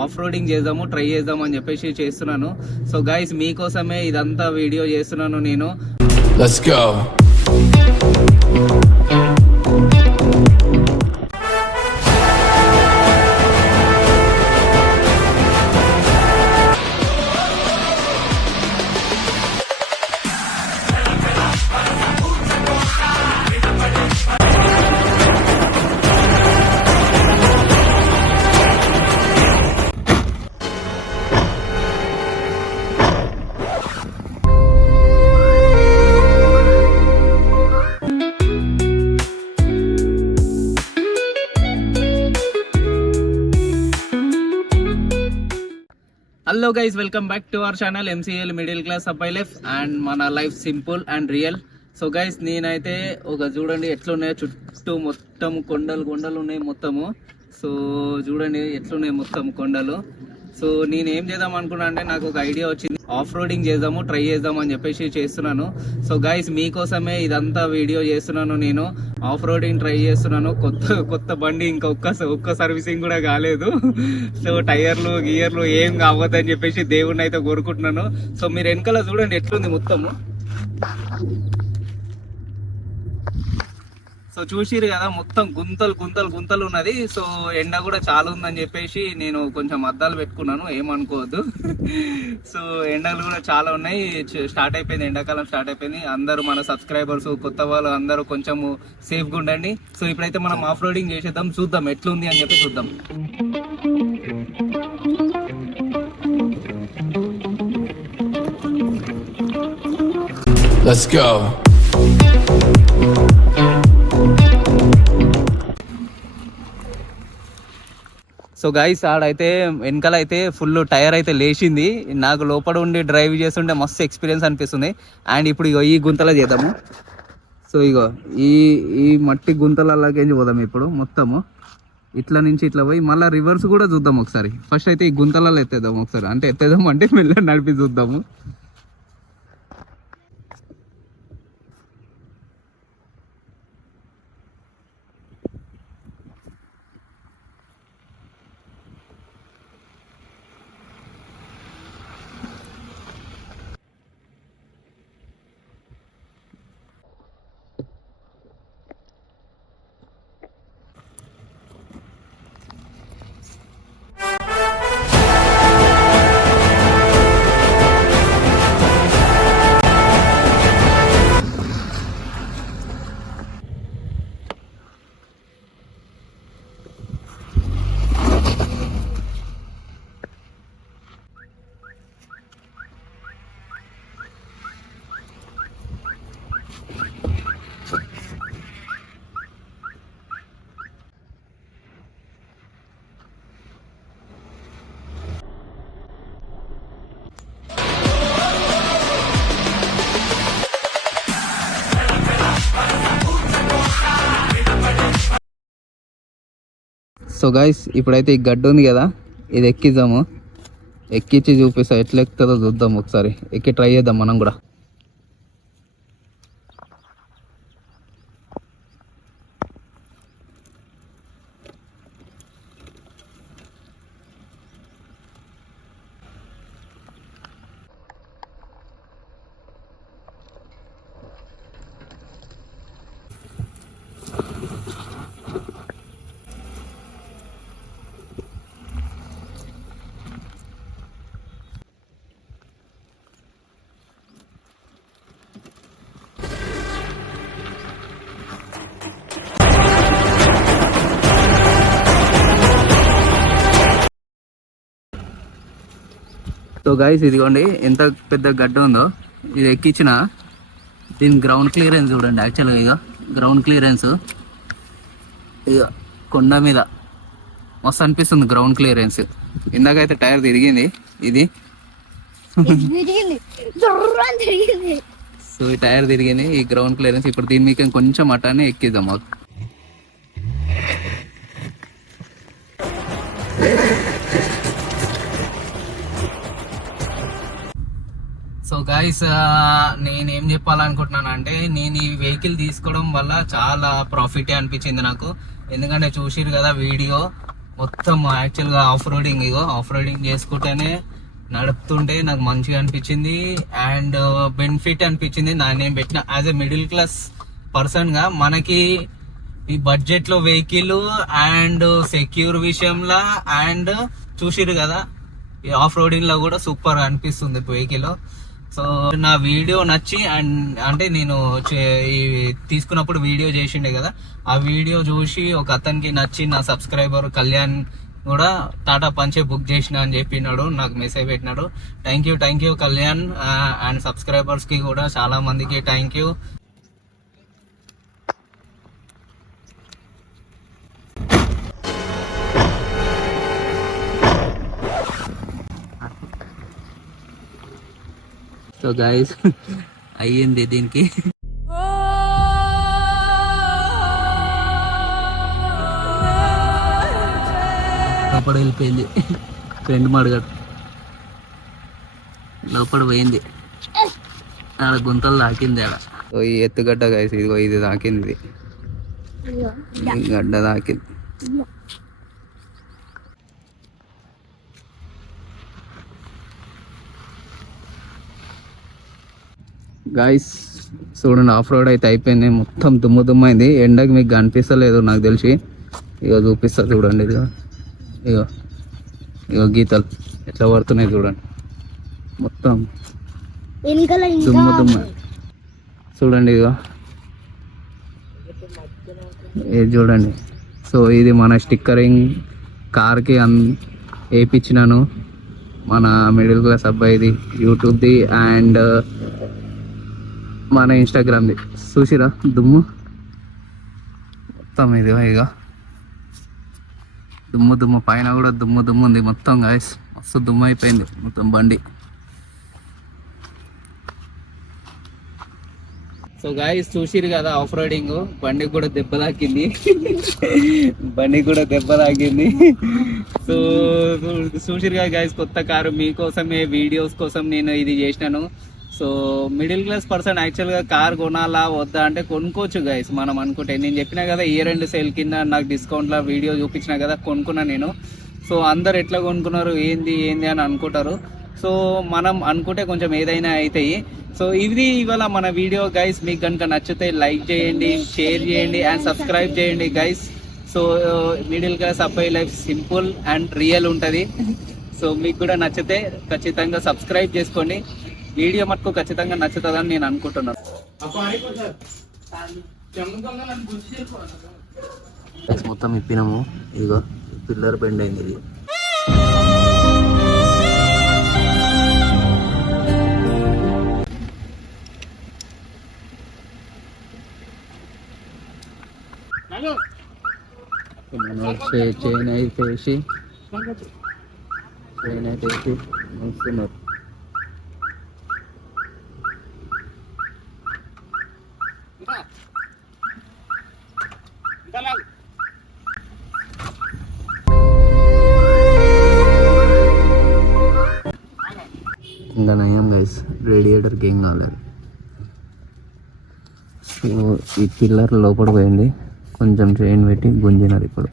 Off roading చేద్దాము, try చేద్దాము అని చెప్పేసి చేస్తున్నాను. సో గైస్ మీకోసమే ఇదంతా వీడియో చేస్తున్నాను నేను. Let's go. Hello guys, welcome back to our channel MCL middle class అబ్బాయి లైఫ్ అండ్ మన life simple and real. So guys నేనైతే ఒక చూడండి ఎట్లున్నాయో, చుట్టూ మొత్తం కొండలు ఉన్నాయి మొత్తము. సో చూడండి ఎట్లున్నాయి మొత్తం కొండలు. సో నేను ఏం చేద్దాం అనుకున్నా అంటే నాకు ఒక ఐడియా వచ్చింది, ఆఫ్ రోడింగ్ చేద్దాము, ట్రై చేద్దాం అని చెప్పేసి చేస్తున్నాను. సో గైస్ మీకోసమే ఇదంతా వీడియో చేస్తున్నాను నేను. ఆఫ్ రోడింగ్ ట్రై చేస్తున్నాను. కొత్త బండి ఇంకా ఒక్క సర్వీసింగ్ కూడా కాలేదు. సో టైర్లు గియర్లు ఏం కావద్దని చెప్పేసి దేవుడిని అయితే కోరుకుంటున్నాను. సో మీరు వెనకాల చూడండి ఎట్లుంది మొత్తము. సో చూసిరు కదా మొత్తం గుంతలు ఉన్నది. సో ఎండ కూడా చాలా ఉందని చెప్పేసి నేను కొంచెం అద్దాలు పెట్టుకున్నాను, ఏమనుకోవద్దు. సో ఎండలు కూడా చాలా ఉన్నాయి. స్టార్ట్ అయిపోయింది, ఎండాకాలం స్టార్ట్ అయిపోయింది. అందరూ మన సబ్స్క్రైబర్స్ కొత్త వాళ్ళు అందరూ కొంచెము సేఫ్గా ఉండండి. సో ఇప్పుడైతే మనం ఆఫ్ రోడింగ్ చేసేద్దాం, చూద్దాం ఎట్లుంది అని చెప్పి చూద్దాం. Let's go. సో గైస్ ఆడైతే వెనకాల అయితే ఫుల్ టైర్ అయితే లేచింది. నాకు లోపల ఉండి డ్రైవ్ చేస్తుంటే మస్తు ఎక్స్పీరియన్స్ అనిపిస్తుంది. అండ్ ఇప్పుడు ఇగో ఈ గుంతలో చేద్దాము. సో ఇగో ఈ మట్టి గుంతలలాగేంచి పోదాం ఇప్పుడు మొత్తము. ఇట్లా నుంచి ఇట్లా పోయి మళ్ళీ రివర్స్ కూడా చూద్దాం ఒకసారి. ఫస్ట్ అయితే ఈ గుంతలలో ఎత్తేద్దాం ఒకసారి, అంటే ఎత్తేద్దాం అంటే మెల్ల నడిపి చూద్దాము. సో గైస్ ఇప్పుడైతే ఈ గడ్డ ఉంది కదా, ఇది ఎక్కిద్దాము. ఎక్కించి చూపిస్తా ఎట్లా ఎక్కుతుందో చూద్దాం ఒకసారి. ఎక్కి ట్రై చేద్దాం మనం కూడా. సో గైస్ ఇదిగోండి ఎంత పెద్ద గడ్డ ఉందో, ఇది ఎక్కించిన. దీని గ్రౌండ్ క్లియరెన్స్ చూడండి. యాక్చువల్గా ఇక గ్రౌండ్ క్లియరెన్స్ ఇక కొండ మీద మస్తు అనిపిస్తుంది గ్రౌండ్ క్లియరెన్స్. ఇందాకైతే టైర్ తిరిగింది ఇది. సో ఈ టైర్ తిరిగింది, ఈ గ్రౌండ్ క్లియరెన్స్. ఇప్పుడు దీని మీకు కొంచెం అటానే ఎక్కిద్దాం. సో గైస్ నేనేం చెప్పాలనుకుంటున్నాను అంటే, నేను ఈ వెహికల్ తీసుకోవడం వల్ల చాలా ప్రాఫిటే అనిపించింది నాకు. ఎందుకంటే చూసిరు కదా వీడియో మొత్తం యాక్చువల్గా ఆఫ్ రోడింగ్, ఇగో ఆఫ్ రోడింగ్ చేసుకుంటేనే నడుపుతుంటే నాకు మంచిగా అనిపించింది అండ్ బెనిఫిట్ అనిపించింది. నేను పెట్టిన as a middle class person గా మనకి ఈ బడ్జెట్ లో వెహికల్ అండ్ సెక్యూర్ విషయంలో అండ్ చూసిరు కదా ఈ ఆఫ్ రోడింగ్ లో కూడా సూపర్ అనిపిస్తుంది వెహికల్. సో నా వీడియో నచ్చి అండ్ అంటే నేను ఈ తీసుకున్నప్పుడు వీడియో చేసిండే కదా, ఆ వీడియో చూసి ఒక అతనికి నచ్చి నా సబ్స్క్రైబర్ కళ్యాణ్ కూడా టాటా పంచే బుక్ చేసిన అని చెప్పినాడు, నాకు మెసేజ్ పెట్టినాడు. Thank you Kalyan and subscribers కి కూడా చాలా మందికి థ్యాంక్ యూ. సో గైస్ అయ్యింది దీనికి. లోపల వెళ్ళిపోయింది ఫ్రెండ్ మడగడు, లోపల పోయింది, ఆడ గుంతలు తాకింది ఆడ. ఈ ఎత్తుగడ్డ గైస్ ఇదిగో ఇది తాకింది, గడ్డ తాకింది. గాయస్ చూడండి ఆఫ్ రోడ్ అయితే అయిపోయింది, మొత్తం దుమ్ము అయింది. ఎండకి మీకు కనిపిస్తలేదు నాకు తెలిసి, ఇగో చూపిస్తా చూడండి. ఇగో గీతలు ఎట్లా పడుతున్నాయి చూడండి, మొత్తం దుమ్ము చూడండి. ఇగో ఇది చూడండి. సో ఇది మన స్టిక్కరింగ్ కార్కి వేయించినాను, మన మిడిల్ క్లాస్ అబ్బాయిది, యూట్యూబ్ది అండ్ మన ఇన్స్టాగ్రామ్ది. చూసిరా దుమ్ము మొత్తం, ఇది ఇక దుమ్ము పైన కూడా దుమ్ము ఉంది మొత్తం గాయస్, మస్తు దుమ్ము అయిపోయింది మొత్తం బండి. సో గాయస్ చూసిరు కదా ఆఫ్ రోడింగ్, బండి కూడా దెబ్బ తాకింది సో చూసిరు కదా గాయస్, కొత్త కారు మీకోసమే వీడియోస్ కోసం నేను ఇది చేసినాను. సో మిడిల్ క్లాస్ పర్సన్ యాక్చువల్గా కార్ కొనాలా వద్దా అంటే కొనుక్కోవచ్చు గైస్ మనం అనుకుంటే. నేను చెప్పినా కదా ఇయర్ ఎండ్ సేల్ కింద నాకు డిస్కౌంట్లో వీడియో చూపించినా కదా, కొనుక్కున్నా నేను. సో అందరు ఎట్లా కొనుక్కున్నారు ఏంది అని అనుకుంటారు. సో మనం అనుకుంటే కొంచెం ఏదైనా అవుతాయి. సో ఇది ఇవాళ మన వీడియో గైస్. మీకు కనుక నచ్చితే లైక్ చేయండి, షేర్ చేయండి అండ్ సబ్స్క్రైబ్ చేయండి గైస్. సో మిడిల్ క్లాస్ అబ్బాయి లైఫ్ సింపుల్ అండ్ రియల్ ఉంటుంది. సో మీకు కూడా నచ్చితే ఖచ్చితంగా సబ్స్క్రైబ్ చేసుకోండి. వీడియో మటుకు ఖచ్చితంగా నచ్చుతుందని నేను అనుకుంటున్నాను. మొత్తం ఇప్పినాము, ఇదిగో పిల్లర్ బెండ్ అయింది ఇది. చైన్ అయితే వేసి వస్తున్నారు. ఇంకా నయం గైస్, రేడియేటర్కి ఏం కాలేదు. సో ఈ పిల్లర్ లోపల పోయింది, కొంచెం చైన్ పెట్టి గుంజినారు ఇప్పుడు.